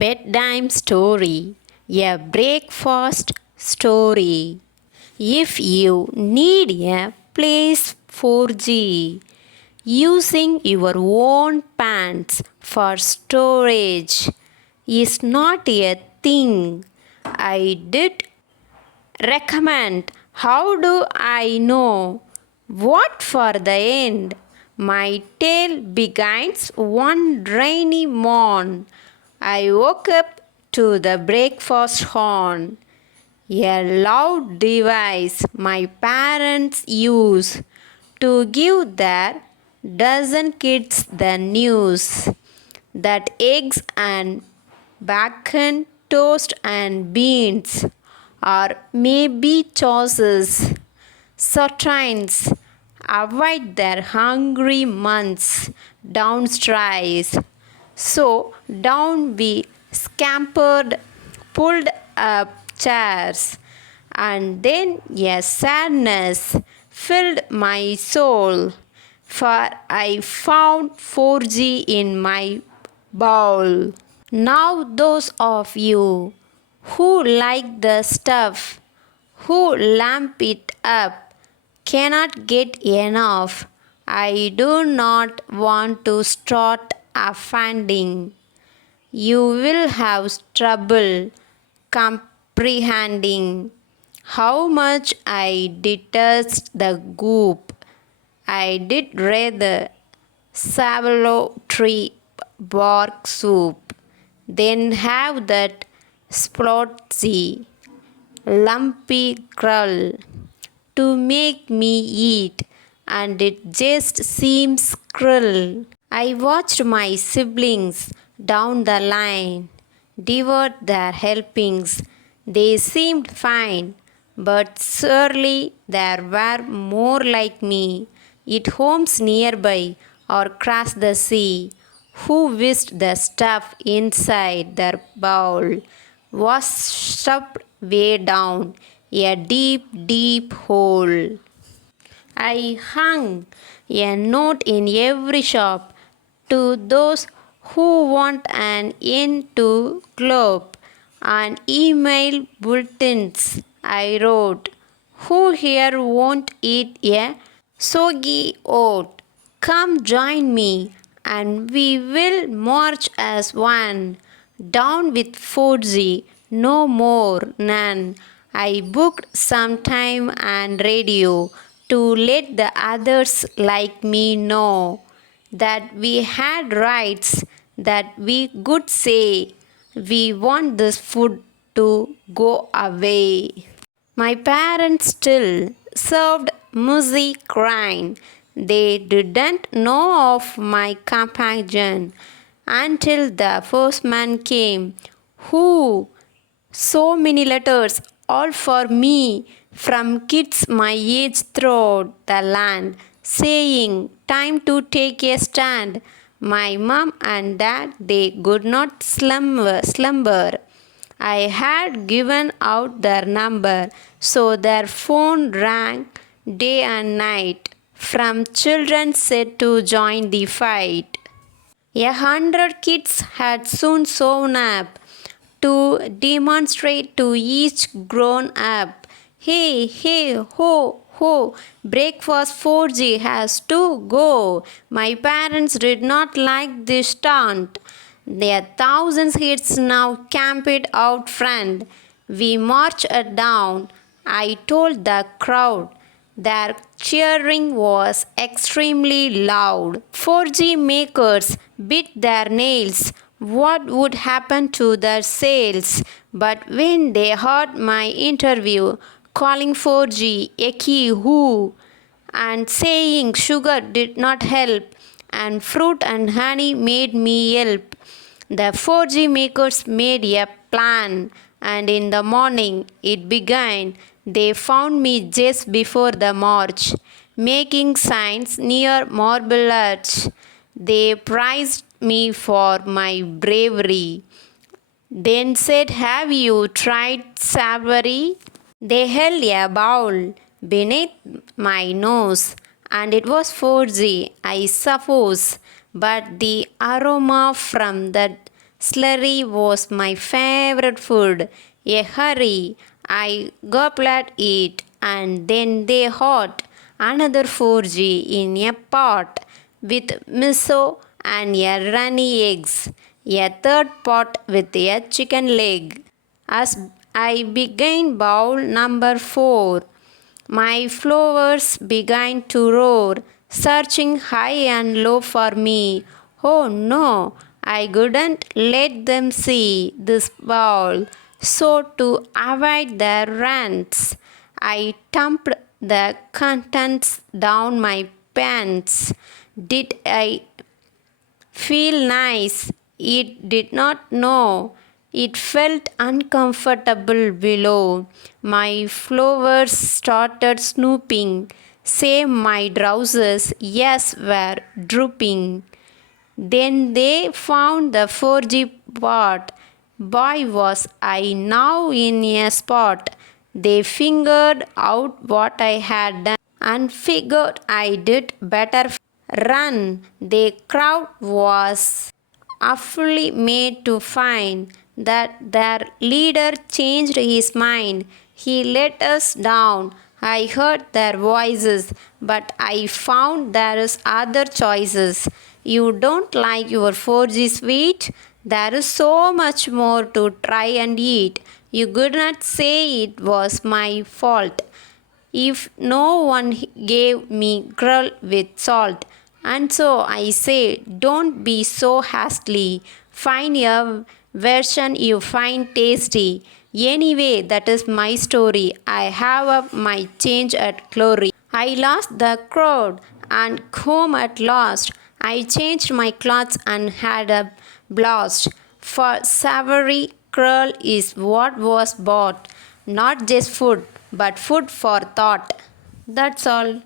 Bedtime story, a breakfast story. If you need a place for G, using your own pants for storage is not a thing. I did recommend. How do I know what for the end? My tale begins one rainy morn. I woke up to the breakfast horn, a loud device my parents use to give their dozen kids the news that eggs and bacon, toast and beans, or maybe choices, sardines, avoid their hungry months downstairs. So down we scampered, pulled up chairs, and then a sadness filled my soul, for I found 4G in my bowl. Now, those of you who like the stuff, who lamp it up, cannot get enough. I do not want to start offending. You will have trouble comprehending how much I detest the goop. I did rather swallow tree bark soup than have that splotchy, lumpy gruel to make me eat, and it just seems cruel. I watched my siblings down the line devour their helpings. They seemed fine, but surely there were more like me, at homes nearby or across the sea, who wished the stuff inside their bowl was stuffed way down a deep, deep hole. I hung a note in every shop to those who want an end to globe. On email bulletins I wrote, who here won't eat a soggy oat? Come join me and we will march as one. Down with 4G, no more, none. I booked some time and radio to let the others like me know that we had rights, that we could say we want this food to go away. My parents still served mushy crying. They didn't know of my compassion until the postman came. Who? So many letters, all for me, from kids my age throughout the land, saying, time to take a stand. My mom and dad, they could not slumber. I had given out their number, so their phone rang day and night, from children said to join the fight. 100 kids had soon shown up to demonstrate to each grown up. Hey, hey, ho, ho, breakfast 4G has to go. My parents did not like this stunt. Their thousands hits now camped out front. We marched down. I told the crowd. Their cheering was extremely loud. 4G makers bit their nails. What would happen to their sales? But when they heard my interview, calling 4G Eki who and saying sugar did not help and fruit and honey made me yelp, the 4G makers made a plan, and in the morning it began. They found me just before the march, making signs near Marble Arch. They prized me for my bravery. Then said, have you tried savory? They held a bowl beneath my nose, and it was 4G, I suppose, but the aroma from that Slurry was my favorite food. A hurry, I gobbled it, and then they hot another 4G in a pot with miso and a runny eggs, a third pot with a chicken leg. As I began bowl number 4, my flowers began to roar, searching high and low for me. Oh no, I couldn't let them see this bowl. So, to avoid their rants, I dumped the contents down my pants. Did I feel nice? It did not know. It felt uncomfortable below. My flowers started snooping. Same my trousers, yes, were drooping. Then they found the 4G pot. Boy, was I now in a spot. They figured out what I had done and figured I did better run. The crowd was awfully made to find that their leader changed his mind. He let us down. I heard their voices, but I found there is other choices. You don't like your 4G sweet? There is so much more to try and eat. You could not say it was my fault if no one gave me gruel with salt. And so I say, don't be so hastily. Find a version you find tasty. Anyway, that is my story. I have up my change at glory. I lost the crowd and home at last. I changed my clothes and had a blast. For savory curl is what was bought. Not just food, but food for thought. That's all.